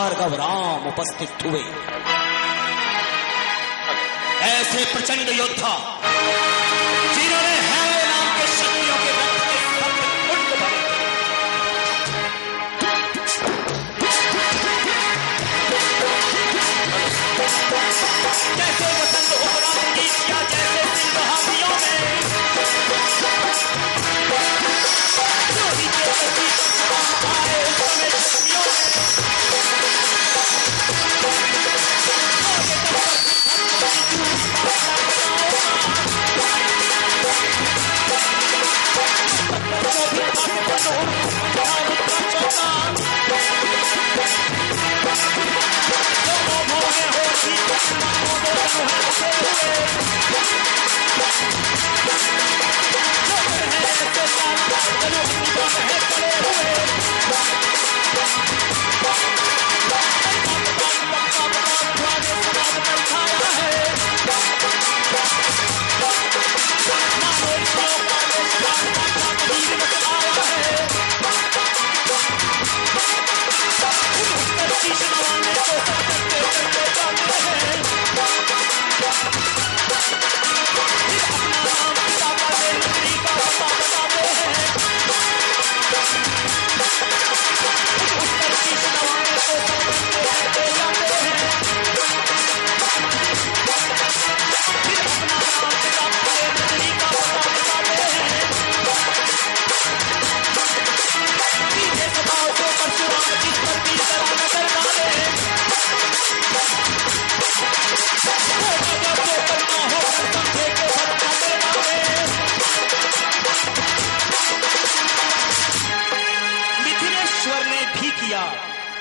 भार्गव राम उपस्थित हुए। ऐसे प्रचंड योद्धा जिन्होंने हैवे नाम के शक्तियों के रक्त के सप्त कुंड भरे। जैसे वसंत उपराम गीत किया, जैसे सिंह हाथियों में जो ही के प्रति आए उस समय शक्तियों में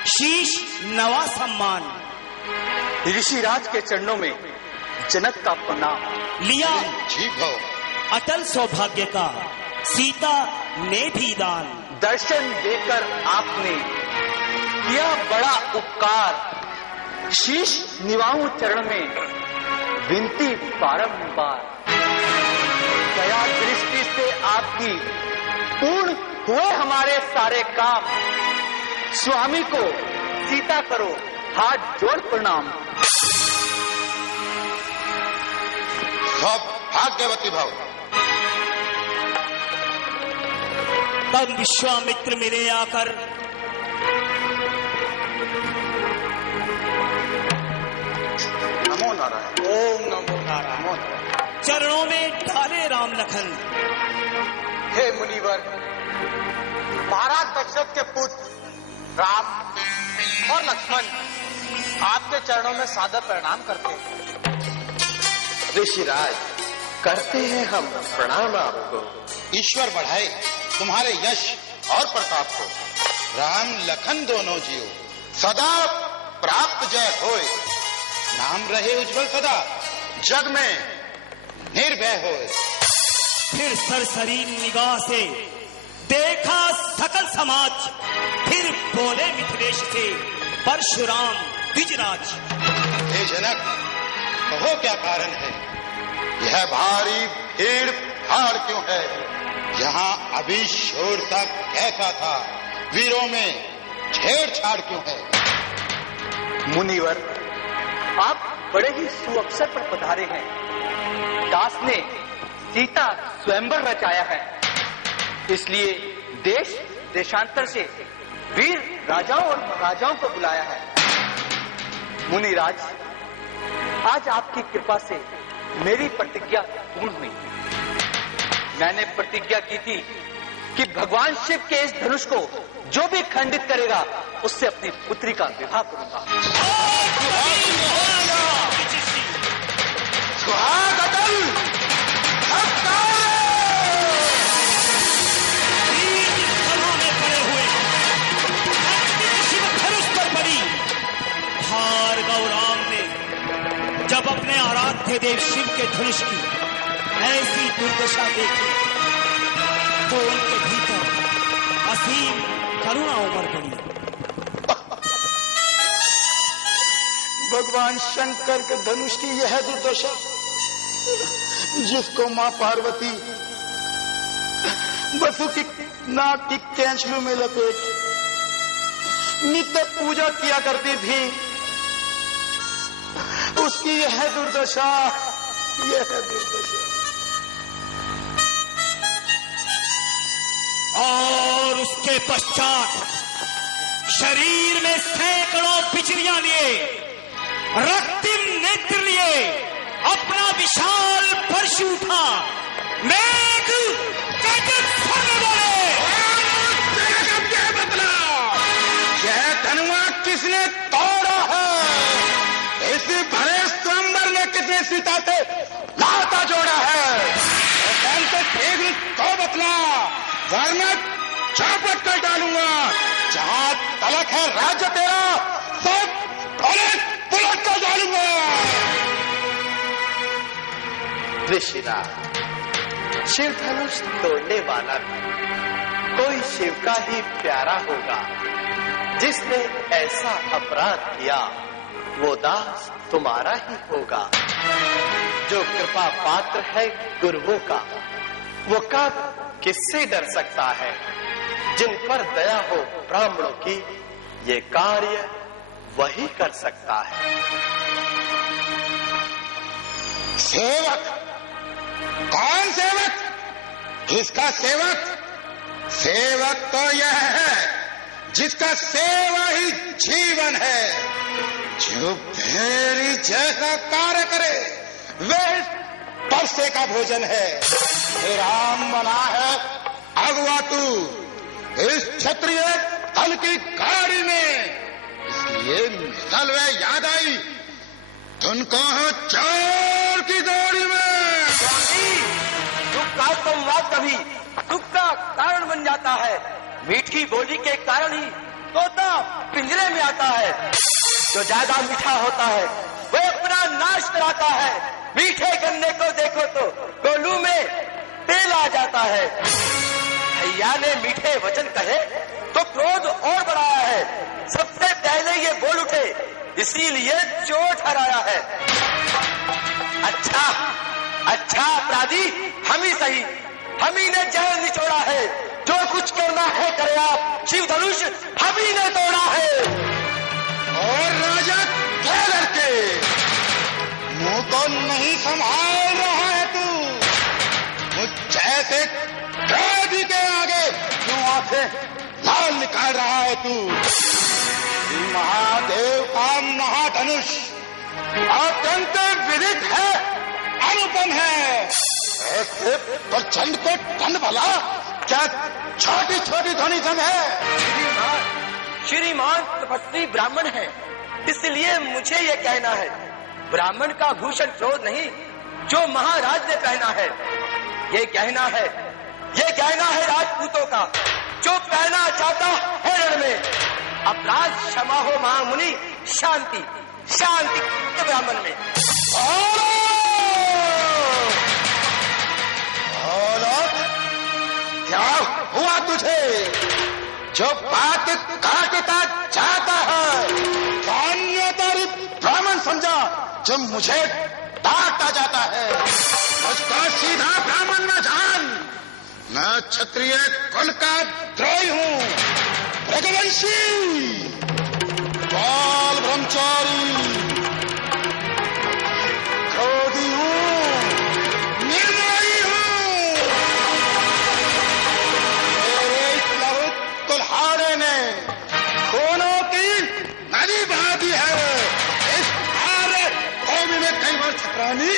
शीश नवा सम्मान। ऋषिराज के चरणों में जनक का प्रणाम लिया जी भव। अटल सौभाग्य का सीता ने भी दान। दर्शन देकर आपने किया बड़ा उपकार। शीश निवाऊं चरण में विनती बारंबार। दया दृष्टि से आपकी पूर्ण हुए हमारे सारे काम। स्वामी को सीता करो हाथ जोड़ प्रणाम। सब भाग्यवती भव। तब विश्वामित्र मिले आकर नमो नारायण। ओम नमो नारायण। चरणों में डाले राम लखन। हे मुनिवर, महाराज दशरथ के पुत्र राम और लक्ष्मण आपके चरणों में सादर प्रणाम करते हैं। ऋषिराज, करते हैं हम प्रणाम आपको। ईश्वर बढ़ाए तुम्हारे यश और प्रताप को। राम लखन दोनों जियो सदा प्राप्त जय होए। नाम रहे उज्जवल सदा जग में निर्भय होए। फिर सरसरी निगाह से देखा सकल समाज। फिर बोले मिथिलेश से परशुराम द्विजराज। हे जनक, कहो क्या कारण है? यह भारी भीड़ भाड़ क्यों है? यहाँ अभी शोर तक कैसा था? वीरों में छेड़छाड़ क्यों है? मुनिवर, आप बड़े ही सुअवसर पर पधारे हैं। दास ने सीता स्वयंवर रचाया है, इसलिए देश देशांतर से वीर राजाओं और महाराजाओं को बुलाया है। मुनिराज, आज आपकी कृपा से मेरी प्रतिज्ञा पूर्ण हुई। मैंने प्रतिज्ञा की थी कि भगवान शिव के इस धनुष को जो भी खंडित करेगा उससे अपनी पुत्री का विवाह करूंगा। भार्गव राम ने जब अपने आराध्य देव शिव के धनुष की ऐसी दुर्दशा देखी तो उनके भीतर असीम करुणा उमड़ पड़ी। भगवान शंकर के धनुष की यह दुर्दशा जिसको मां पार्वती वसु की नाक की कैंचलू में लपेट नित्य पूजा किया करती थी, उसकी यह दुर्दशा, यह दुर्दशा। और उसके पश्चात शरीर में सैकड़ों बिजलियां लिए, रक्तिम नेत्र लिए, अपना विशाल परशु उठा, मेघ गजब स्वर बोले। क्या बदला? यह धनुआ किसने तोड़ा है? इस भरे स्वयंवर में कितने सीता से नाता जोड़ा है? को बतला, वरना चापट कर डालूंगा। जहां तलक है राज्य तेरा, सब पुलट कर डालूंगा। ऋषिराज, शिव धनुष तोड़ने वाला भी कोई शिव का ही प्यारा होगा। जिसने ऐसा अपराध किया वो दास तुम्हारा ही होगा। जो कृपा पात्र है गुरुओं का, वो कब किससे डर सकता है? जिन पर दया हो ब्राह्मणों की, ये कार्य वही कर सकता है। सेवक? कौन सेवक? किसका सेवक? सेवक तो यह है जिसका सेवा ही जीवन है, जो भेड़ी जैसा कार्य करे वह परसे का भोजन है। हे राम बना है अगवा तू इस क्षत्रिय दल की गाड़ी में, इसलिए मिसल वे याद आई तुमको हो चोर की दौड़ी में। दुख का संवाद कभी दुख का कारण बन जाता है। मीठी बोली के कारण ही तोता पिंजरे में आता है। जो ज्यादा मीठा होता है वह अपना नाश कराता है। मीठे गन्ने को देखो तो गोलू में तेल आ जाता है। भैया ने मीठे वचन कहे तो क्रोध और बढ़ाया है। सबसे पहले ये बोल उठे, इसीलिए चोट हराया है। अच्छा अपराधी हम ही सही, हम ही ने जहर निचोड़ा है। जो कुछ करना है करे आप, शिव धनुष हम ही ने तोड़ा है। और राजा क्या लड़के, मुंह तो नहीं संभाल रहा है तू? मुझ जैसे कैदी के आगे क्यों आंखें लाल निकाल रहा है तू? महादेव का महाधनुष अत्यंत विदित है, अनुपम है। ऐसे प्रचंड को दंड भला क्या छोटी छोटी ध्वनि धन है? श्रीमान तपस्वी ब्राह्मण है, इसलिए मुझे ये कहना है। ब्राह्मण का भूषण क्रोध नहीं, जो महाराज ने पहना है। ये कहना है राजपूतों का, जो कहना चाहता है रण में। अपराध क्षमा हो महामुनि, शांति ब्राह्मण में। क्या हुआ तुझे जो बात काटता जाता है? कान्यतारी ब्राह्मण समझा जो मुझे डांटा जाता है। मुझको सीधा ब्राह्मण न जान, मैं क्षत्रिय कुल का द्रोही हूँ, रघुवंशी, बाल ब्रह्मचारी, क्रोधी हूँ, निर्दयी हूँ। मेरे लहू कुल्हाड़े ने खूनों की नदी बहा दी है। इस सारे कौमी में कई बार छकरानी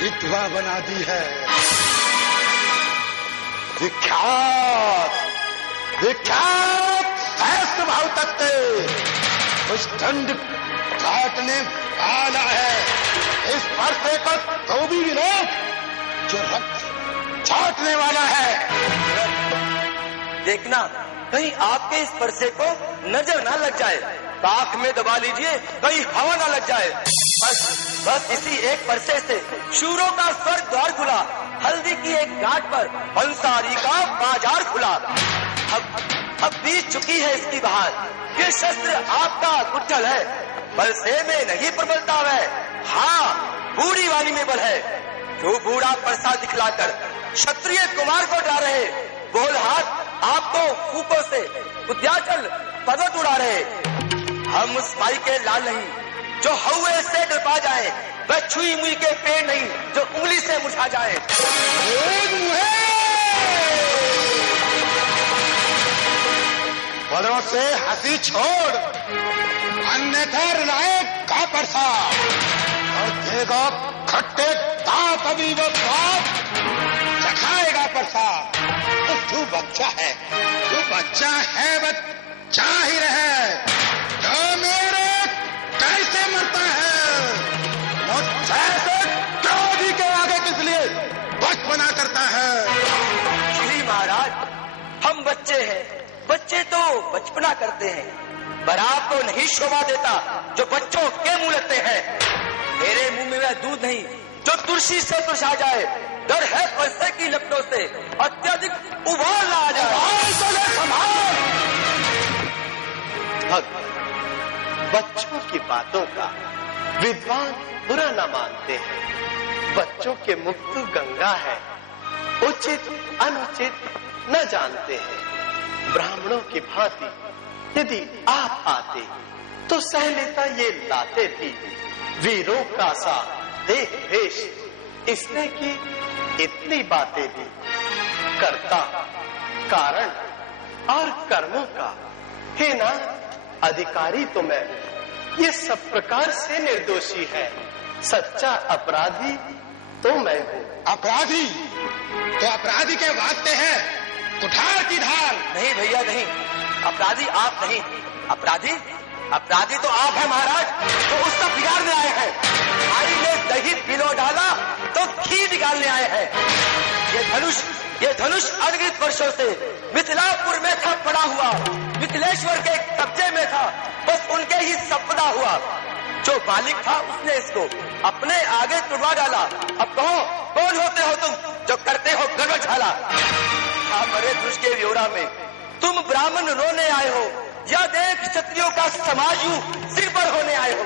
विधवा बना दी है। विख्यात सहस्त्र भाव तक उस दंड काटने वाला है। इस परसे को तो भी लोग जो रक्त छाटने वाला है। देखना कहीं आपके इस परसे को नजर ना लग जाए। ताक में दबा लीजिए, कहीं हवा ना लग जाए। बस इसी एक परसे से शूरों का स्वर्ग द्वार खुला। हल्दी की एक घाट पर अंसारी का बाजार खुला। अब बीत चुकी है इसकी बहार। ये शस्त्र आपका गुठल है, बल से में नहीं प्रबलता है। हाँ, बूढ़ी वाली में बल है। जो बूढ़ा परसा दिखलाकर क्षत्रिय कुमार को डरा रहे, बोल हाथ आपको फूकों से उद्याचल पर्वत उड़ा रहे। हम उस माई के लाल नहीं जो हौवे से डरपा जाए, वह छुई मुई के पेड़ नहीं जो उंगली से मुरझा जाए। बड़ों से हंसी छोड़, अन्यथा रुलाए का परसा और देगा खट्टे दांत। अभी वो बाप चखाएगा परसा। तो तू बच्चा है, तू बच्चा है, बच्चा ही रहे। तो मेरे कैसे मरता है, मुझसे क्रोधी के आगे किस लिए बचपना करता है। श्री महाराज, हम बच्चे हैं, बच्चे तो बचपना करते हैं, पर आपको नहीं शोभा देता जो बच्चों के मुंह लगते हैं। मेरे मुंह में वह दूध नहीं जो तुलसी से तुषा जाए। डर है पैसे की लपटों से अत्यधिक उबाल ना आ जाए। बच्चों की बातों का विद्वान बुरा न मानते हैं। बच्चों के मुख तो गंगा है, उचित अनुचित न जानते हैं। ब्राह्मणों की भांति यदि आप आते तो सह लेता ये लाते भी। वीरों का सा देख भेष, इसने की इतनी बातें भी। कर्ता कारण और कर्मों का हे ना अधिकारी तो मैं, ये सब प्रकार से निर्दोषी है। सच्चा अपराधी तो मैं हूँ। अपराधी तो अपराधी के वास्ते है कुठार की धार। नहीं भैया नहीं, अपराधी आप नहीं। अपराधी तो आप हैं महाराज, तो उसका बिगाड़ने आए हैं। आई में दही पिलो डाला तो घी निकालने आए हैं। ये धनुष अनगिनत वर्षों से मिथिलापुर में था पड़ा हुआ, मिथिलेश्वर के कब्जे में था, बस उनके ही संपदा हुआ। जो मालिक था उसने इसको अपने आगे तुड़वा डाला। अब कहो कौन होते हो तुम जो करते हो गड़बड़ झाला। मरे धनुष के व्योरा में तुम ब्राह्मण रोने आए हो, या देख क्षत्रियों का समाज सिर पर होने आए हो।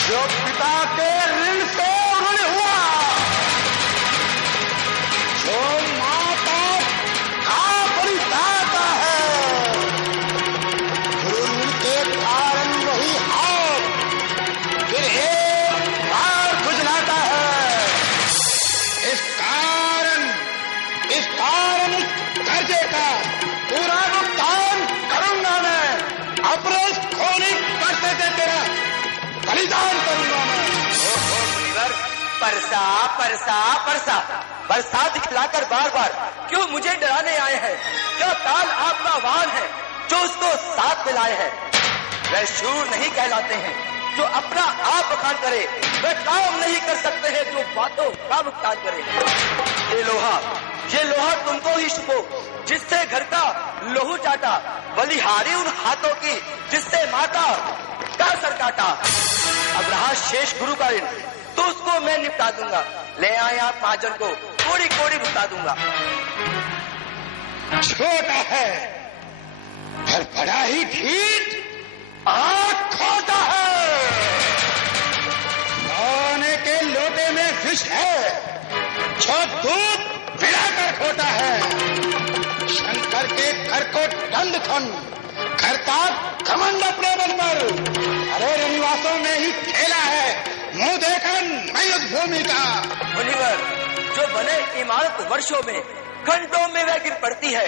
जो पिता के ऋण से ऋण हुआ, जो माता का परिदाता है, ऋण के कारण वही हाथ फिर एक बार खुजलाता है। इस कारण कर्जे का पूरा भुगतान करूंगा मैं। अपराध खोनी करते थे तेरा बलिदान करूंगा मैं। परसा दिखलाकर बार बार क्यों मुझे डराने आए हैं। क्या काल आपका वाहन है जो उसको साथ में लाए हैं। वह शूर नहीं कहलाते हैं जो अपना आप बखान करे, वह काम नहीं कर सकते हैं जो बातों का भुगतान करे। ये लोहा तुमको ही छुपो जिससे घर का लोहू चाटा, बलिहारी उन हाथों की जिससे माता का सर काटा। अब रहा शेष गुरु का ऋण तो उसको मैं निपटा दूंगा। ले आए आप महाजन को कोड़ी कोड़ी भुगता दूंगा। छोटा है पर बड़ा ही ढीठ, आँख खोटा है। सोने के लोटे में विष है, जो दूध पिलाकर खोटा है। शंकर के घर को दंड खन करता घमंड अपने बल पर। अरे रनिवासों में ही खेला है, मुंह देखन मैं उस भूमि का। मुनिवर, जो बने इमारत वर्षों में घंटों में वह गिर पड़ती है।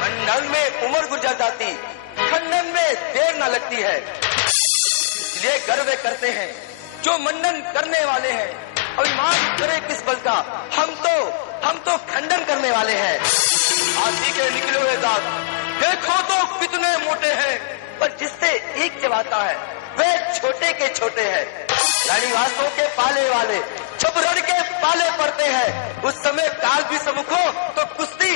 मंडल में उम्र गुजर जाती, खंडन में देर न लगती है। इसलिए गर्व करते हैं जो मंडन करने वाले हैं। अभिमान करे किस बल का, हम तो खंडन करने वाले हैं। हाथी के निकले हुए दांत देखो तो कितने मोटे हैं, पर जिससे एक चबाता है वे छोटे के छोटे हैं। रानीवासों के पाले वाले जब रण के पाले पड़ते हैं, उस समय काल भी सम्मुख हो तो कुश्ती